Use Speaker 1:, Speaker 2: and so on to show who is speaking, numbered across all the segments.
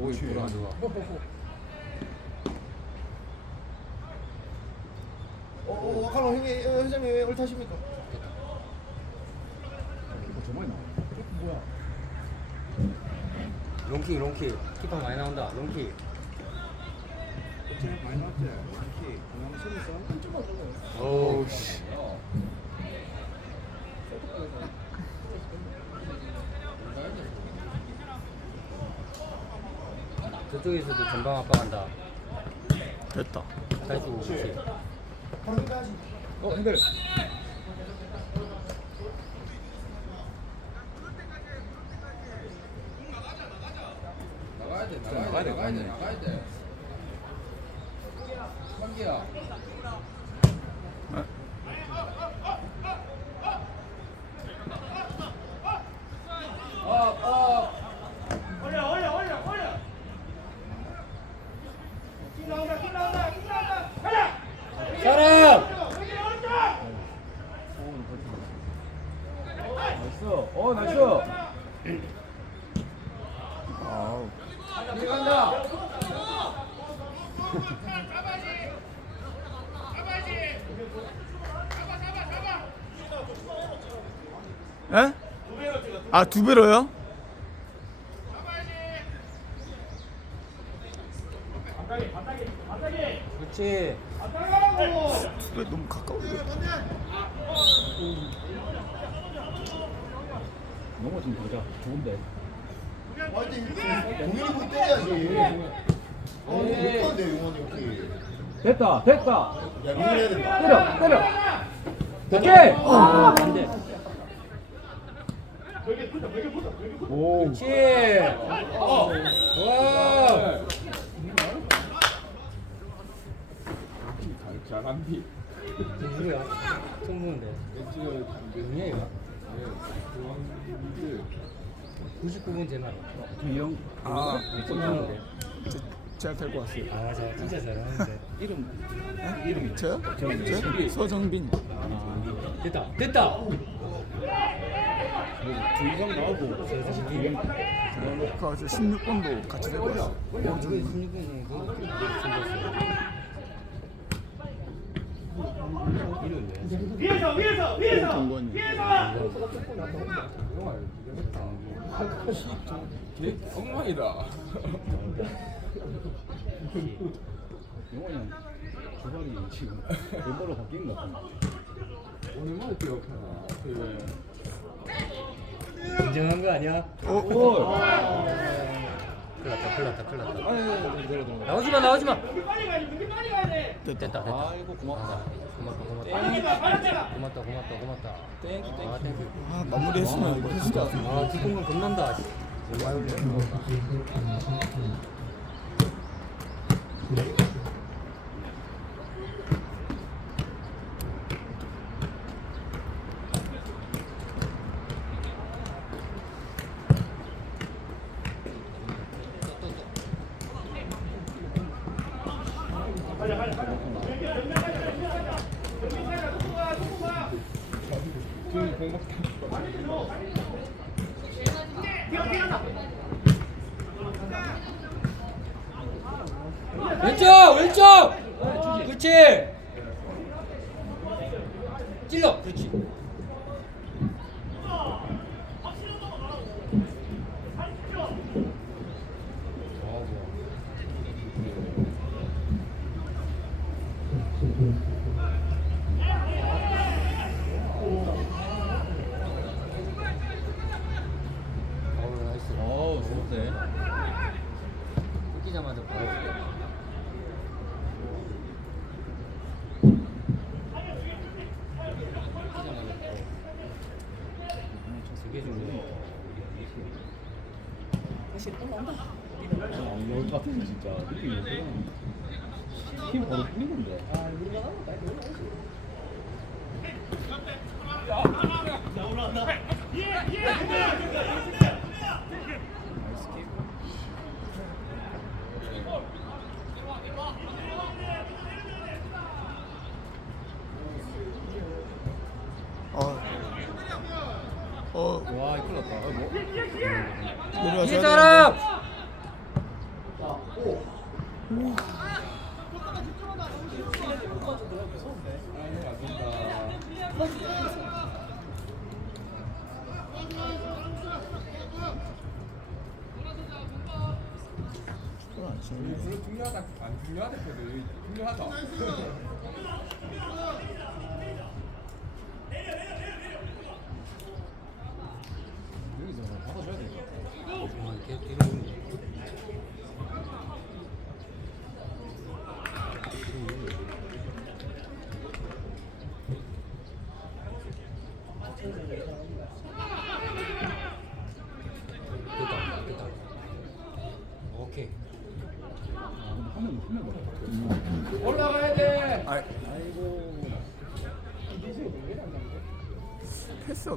Speaker 1: 오이 돌아 좋아.
Speaker 2: 어, 어, 카노 형님, 어, 회장님 왜 옳다십니까?
Speaker 1: 저번에 나.
Speaker 3: 롱킥 롱킥 키퍼 많이 나온다 롱킥
Speaker 1: 많이 나왔지. 특히 그냥 쓰니까.
Speaker 3: 오우 씨 저쪽에서도 전방 압박한다
Speaker 4: 됐다.
Speaker 3: 다시 오고 그렇지.
Speaker 1: 어 핸들.
Speaker 5: 나가야 돼,
Speaker 1: 나가야 돼,
Speaker 5: 돼, 나가야 돼,
Speaker 1: 나가야
Speaker 5: 돼. 성기야. 어, 어.
Speaker 3: 사람
Speaker 1: 나이스. 어 나이스.
Speaker 4: 아우.
Speaker 5: 들어간다.
Speaker 4: 에? 아, 두 배로요?
Speaker 3: 그렇지
Speaker 4: 두 배 너무 가까워.
Speaker 1: 너무 좀 보자. 좋은데.
Speaker 2: 아, 근데 동현이 군 때려야지. 어, 몇 번데 용원이 여기.
Speaker 1: 됐다 됐다.
Speaker 2: 야, 해야 된다.
Speaker 1: 때려 때려. 오케이.
Speaker 3: 아 안 돼
Speaker 1: 오.
Speaker 3: 그렇지 와
Speaker 5: 잘한디.
Speaker 3: 누구야 보는데 누구냐 이거 99번 제나
Speaker 1: 두영.
Speaker 4: 아,
Speaker 3: 처음 보는데
Speaker 4: 제, 제가 데리고 왔어요.
Speaker 3: 아저 진짜 잘하는데
Speaker 1: 이름
Speaker 4: 이름이 저요? 저? 서정빈.
Speaker 3: 됐다 됐다
Speaker 1: 두영 나오고. 두영.
Speaker 4: 그 아주 16번도 같이 데리고 왔어요.
Speaker 3: 이거 16분 정도
Speaker 6: 위에서 위에서 위에서
Speaker 4: 동건이.
Speaker 5: 개 엉망이다.
Speaker 1: 영원히 형 주발이 지금 멤버로 바뀐 것 같은데.
Speaker 5: 오늘만 기억하나. 그
Speaker 3: 인정한 거 아니야?
Speaker 4: 어?
Speaker 3: 큰일 났다 큰일 났다 큰일 났다.
Speaker 1: 아유 내려 들어.
Speaker 3: 나오지마 나오지마.
Speaker 6: 빨리 가야 돼 빨리 가야 돼.
Speaker 3: 됐다 됐다.
Speaker 1: 아이고 고맙다.
Speaker 3: 아, 고맙다 고맙다.
Speaker 6: 빨리
Speaker 3: 고맙다 고맙다 고맙다.
Speaker 1: 땡큐
Speaker 3: 아 땡큐
Speaker 4: 아, 마무리했으면 이거 진짜.
Speaker 3: 아 뒷공간 겁난다 씨. 아유 왼쪽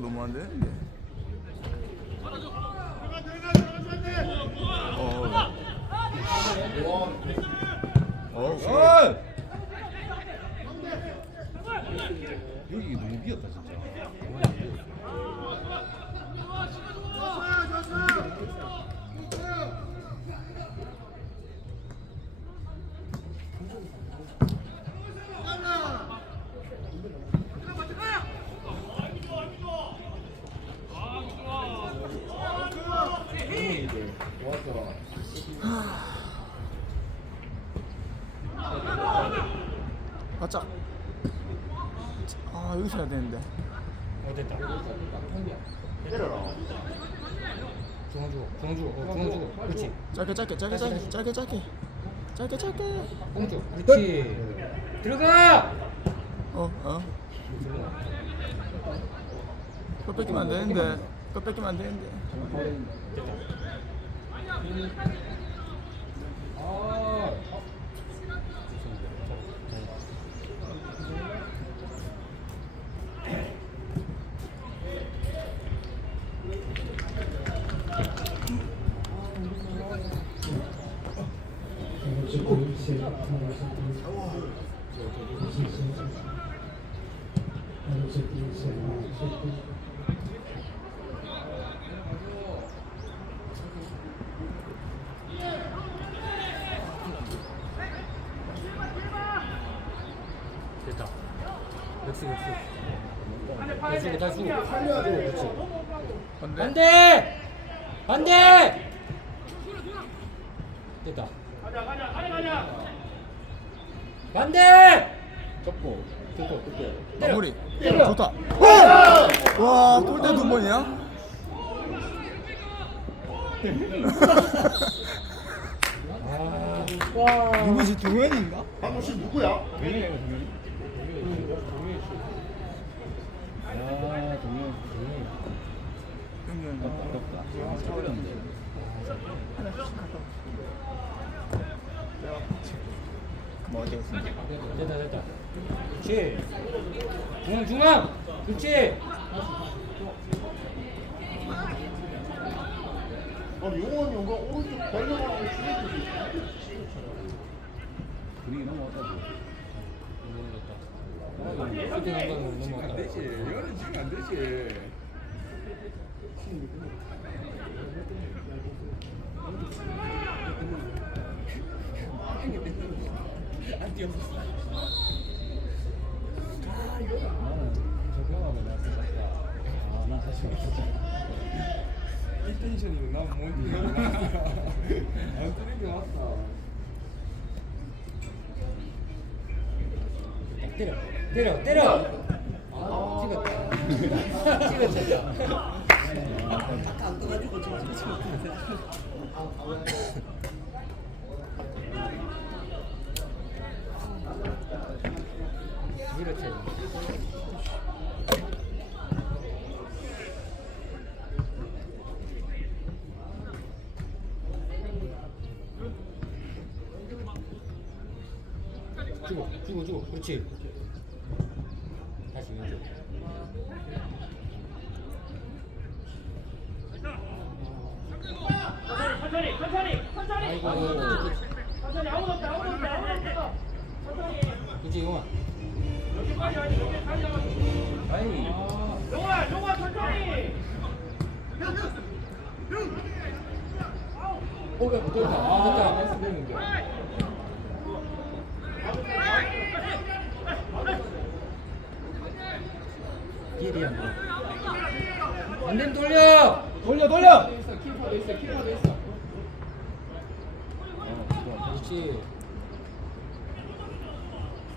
Speaker 4: 패스가 너무 안 되는데. 어. 어,
Speaker 1: 어이! 여기 너무 비었다 진짜.
Speaker 5: 좋았어.
Speaker 4: 가자. 해야 되는데.
Speaker 3: 어, 됐다.
Speaker 2: 때려라.
Speaker 3: 중앙 주고, 중앙 주고, 어, 중앙 주고. 그렇지.
Speaker 4: 짧게, 짧게, 짧게, 짧게, 짧게, 짧게. 짧게, 짧게.
Speaker 3: 공주. 그렇지. 들어가!
Speaker 4: 어, 어. 거 뺏기면 안 되는데. 거 뺏기면 안 되는데.
Speaker 5: 아.
Speaker 3: 됐다. 역시, 역시. 다 주고, 다 주고. 그렇지.
Speaker 4: 반대.
Speaker 3: 반대! 반대! 됐다.
Speaker 6: 가자 가자 가자 가자
Speaker 3: 반대!
Speaker 1: 접고. 접고 뜯고.
Speaker 4: 마무리.
Speaker 3: 때려.
Speaker 4: 좋다. 와, 골대 두 번이야?
Speaker 3: 와.
Speaker 4: 누구지? 동현인가?
Speaker 2: 방금 씨 누구야?
Speaker 1: 아. 아.
Speaker 4: 뭐 어디 갔습니까?
Speaker 3: 됐다, 됐다. 그렇지. 중앙, 중앙! 그렇지.
Speaker 2: 아니 용원이 형가 오른쪽 달려가는.
Speaker 1: 분위기
Speaker 3: 방으로
Speaker 5: 안. 되지. 이거는 지금 안 되지. 안 뛰었어.
Speaker 1: 나는 적용하고 나서. 아, 나 사실.
Speaker 5: 이 텐션이면 난못 뛰는 안 뛰는 게 맞다.
Speaker 3: 때려, 때려, 때려! 아, 찍었다. 찍었다. 안 떠가지고 지금 그렇지. 주고, 주고, 주고. 그렇지. 다시 왼쪽.
Speaker 6: 천천히 천천히 천천히
Speaker 3: 아이고.
Speaker 6: 천천히 아무도 없다 아무도 없다 아무도 없다 천천히
Speaker 3: 그렇지, 용아.
Speaker 6: 여기까지 와야지 여기까지
Speaker 1: 아이.
Speaker 6: 용아 용아 천천히
Speaker 5: 어, 나 못했다.
Speaker 3: 아,
Speaker 5: 됐다.
Speaker 3: 그렇지.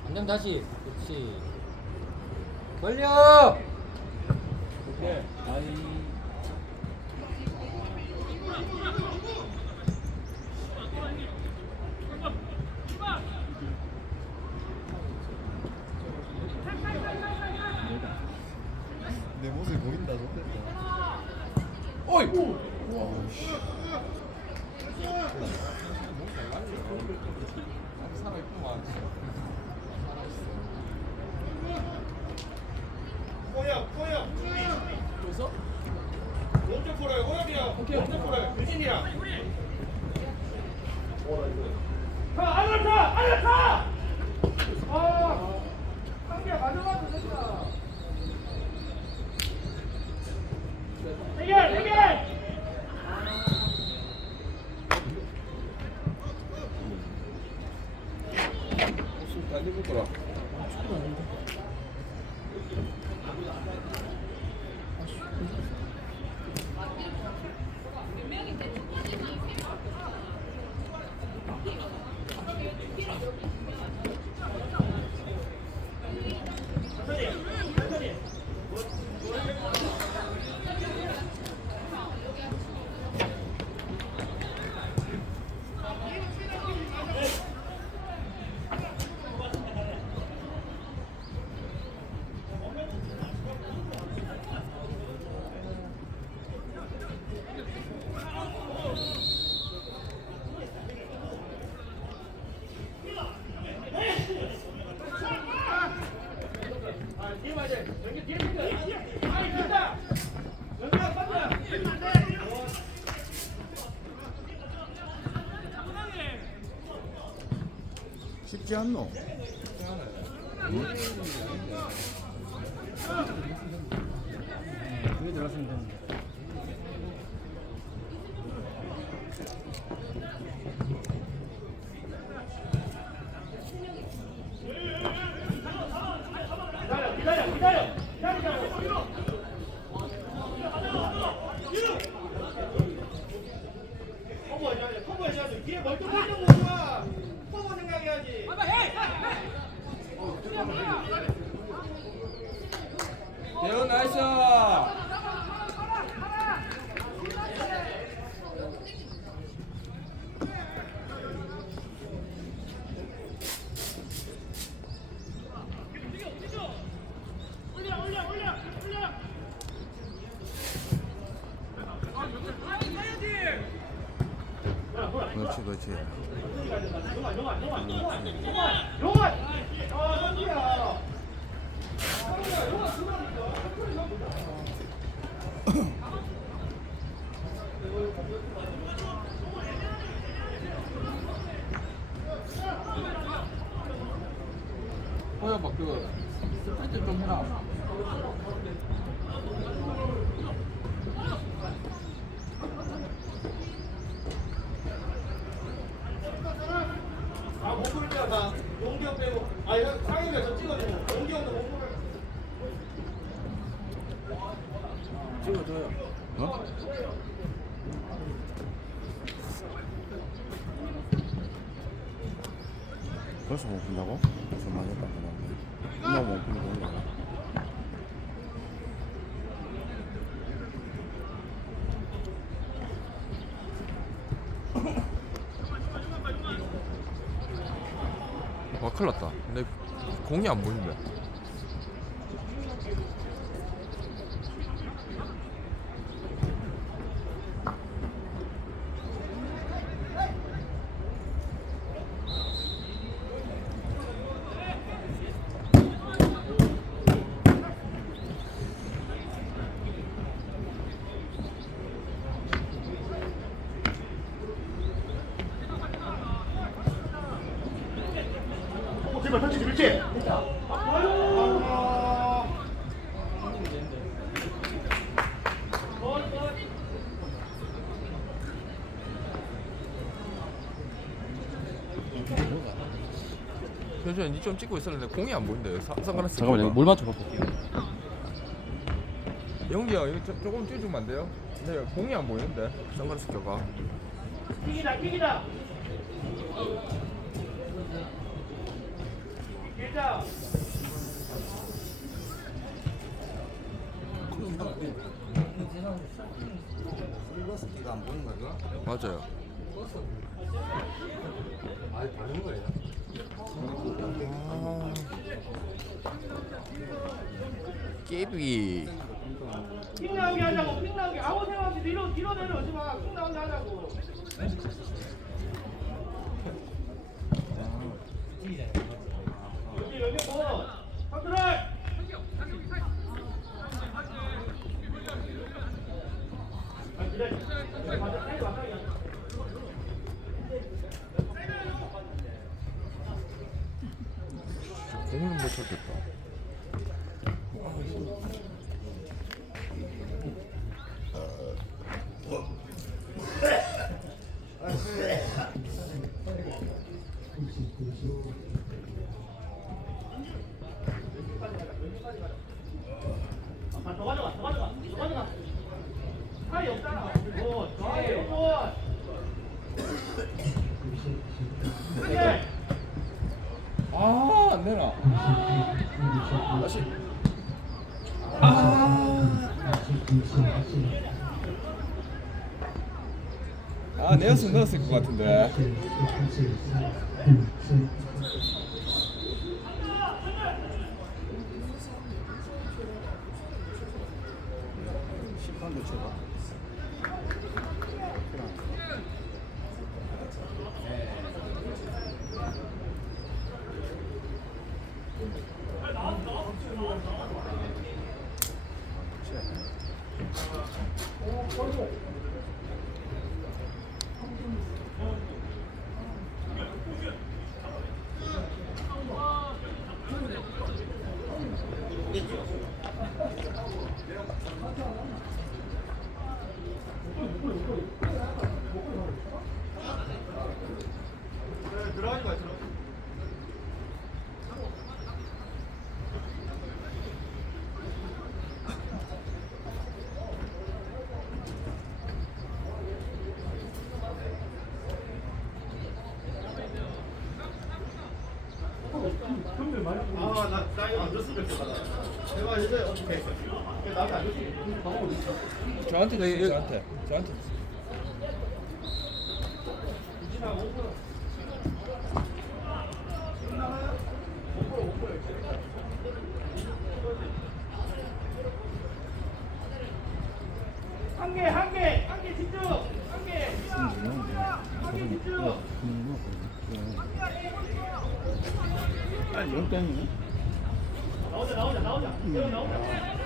Speaker 3: 안녕 다시. 그렇지. 벌려.
Speaker 1: 오케이.
Speaker 2: 내 모습 보인다 좋겠다.
Speaker 5: 오이. 와, 씨. 살아있구만.
Speaker 6: 호야, 호야, 준비, 준비. 그래서? 호야이야. 오케이, 오른쪽 포래, 유진이야. 자, 알라타, 알라타. ちゃんの
Speaker 5: 호야 막그
Speaker 4: 스프린트 좀 해라
Speaker 7: 큰일 났다. 근데 공이 안
Speaker 6: 보인다.
Speaker 7: 현수야 니좀 찍고 있었는데 공이 안 보인대 사- 선글라스
Speaker 1: 잠깐만요. 끼고. 물만 좀 바꿔.
Speaker 7: 영기야 이거 조, 조금 찍어주면 안 돼요? 근데 공이 안 보이는데 선글라스 껴봐
Speaker 6: 킥이다 킥이다
Speaker 1: 일자
Speaker 3: 선글라스 끼가 안 보이는 거야? 이거?
Speaker 8: 맞아요
Speaker 3: 아 다른 거예요
Speaker 9: 아.
Speaker 8: 깨비.
Speaker 1: 픽 나오게 하자고 픽 나오게 아무 생각 없이 뒤로 뒤로 내려 오지 마픽 나오게 하자고
Speaker 5: 다시. 아, 아 내었으면 넣었을 것 같은데.
Speaker 4: 심판도 쳐봐.
Speaker 2: 들어가지 마 들어. 아 나 나 이거 안 줬으면 좋겠다. 내가 이제 어떻게
Speaker 5: 저한테 주세요, 저한테. 저한테.
Speaker 1: 한 개, 한 개, 한 개 집중. 한 개. 한개 집중.
Speaker 4: 아니 영땡이네.
Speaker 1: 나오자, 나오자, 나오자. 나오자.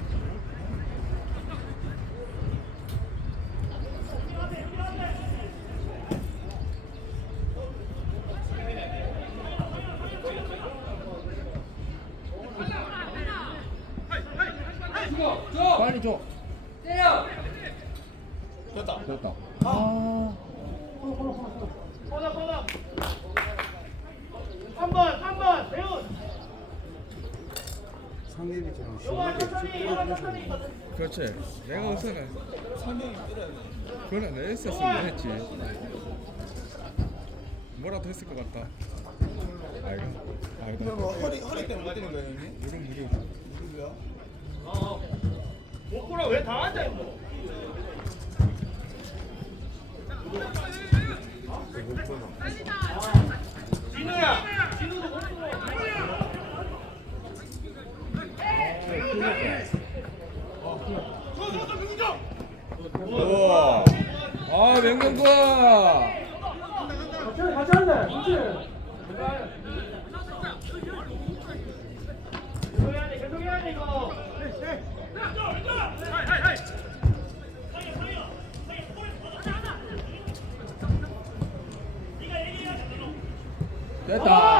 Speaker 5: 우선은 그래 내 했었으면 했지. 뭐라도 했을 것 같다. 아이고. 아이고.
Speaker 2: 뭐 허리 허리 때문에 뛰는 거야 형님?
Speaker 5: 무릎 무릎.
Speaker 2: 무릎이야?
Speaker 1: 어. 목구라 왜 다 앉아 있노? 진우야, 진우도 못
Speaker 5: 우와. 아 명경구.
Speaker 1: 같이 같이 돼 이거.
Speaker 5: 됐다.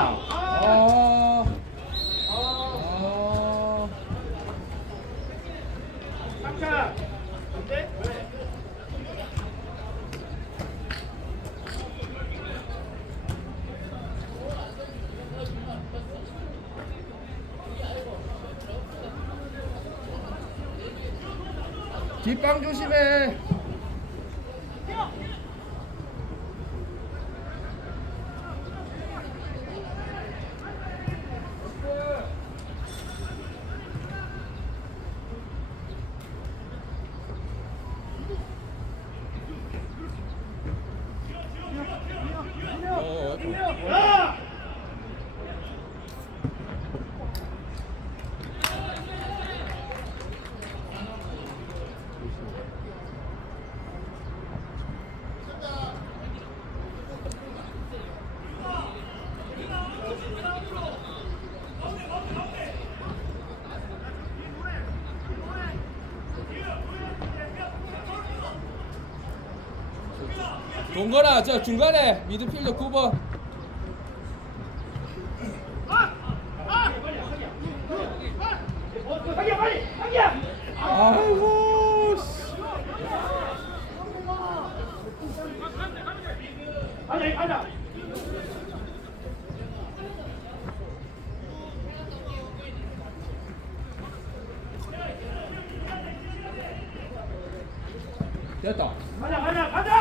Speaker 5: 동건아 저 중간에 미드필더 9번 됐다.
Speaker 2: 가자 가자 가자!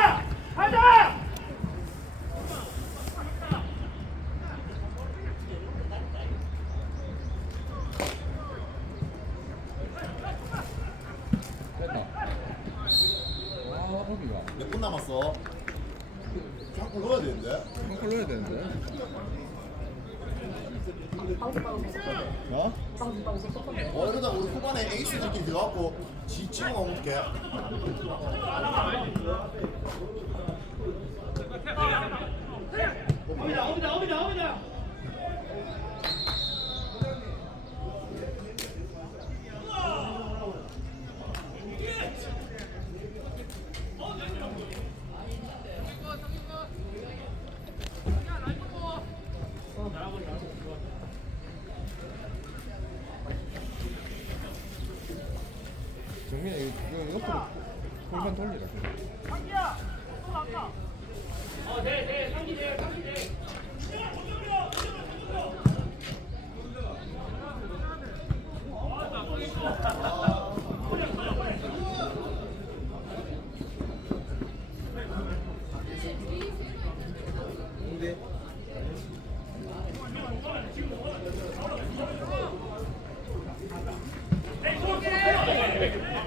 Speaker 4: Thank you.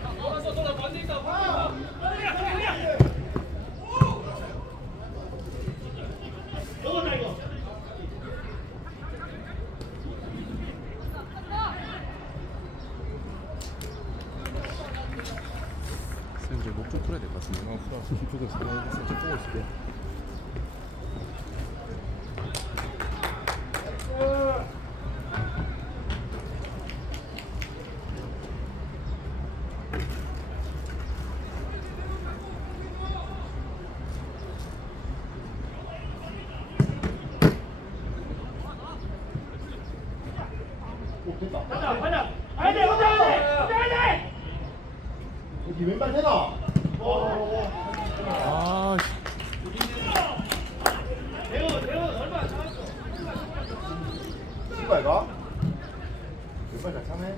Speaker 4: 아,
Speaker 10: 신발 가? 신발 잘 참해.